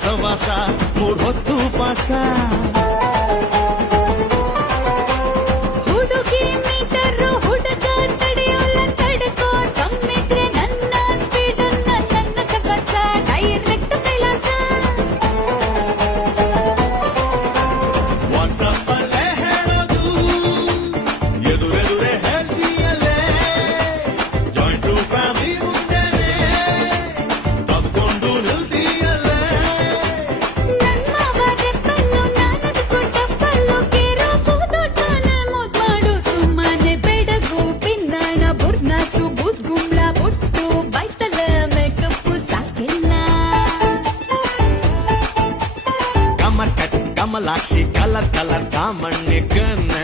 ಸವಾಸ 3 ಹೊತ್ತು ಪಾಸ ಹುಡುಗಿ ಮೀಟರು ಹುಡುಗ ತಡೆಯೋಲ್ಲ ತಡೆಕೋ ತಮ್ಮಿದ್ರೆ ನನ್ನ ಸ್ಪೀಡನ್ನ ನನ್ನ ಸವಾಸ ಡೈರೆಕ್ಟ್ ಕೈಲಾಸ ವಾಟ್ಸಪ್ ಅಲ್ಲೇ ಹೇಳೋದು ಎದುರೆದುರೆ ಹೇಳ್ತೀಯಲ್ಲೇ ಜಾಯಿಂಟು ಫ್ಯಾಮಿಲಿ ಮುಂದೆನೆ ತಪ್ಕೊಂಡು ನಿಲ್ತೀಯಲ್ಲೇ ನನ್ನ ಮಾವ ರೆಪ್ಪಲ್ಲು ನಾನದು ಕೊಟ್ಟಪ್ಪಲ್ಲು ಕೇರೋ ಫೋಟೋಟನೆ ಮುದ್ ಮಾಡು ಸುಮ್ಮನೆ ಬೆಡಗು ಪಿನ್ನಾಣ ಬುರ್ನಾಸು ಬುದ್ಗುಂಬ್ಳ ಬುಟ್ಟು ಬೈತಲ ಮೇಕಪ್ಪು ಸಾಕಿಲ್ಲ ಕಮರ್ ಕಟ್ ಕಮಲಾಕ್ಷಿ ಕಲರ್ ಕಲರ್ ಕಾಮಣ್ಣೆ ಕನ್ನ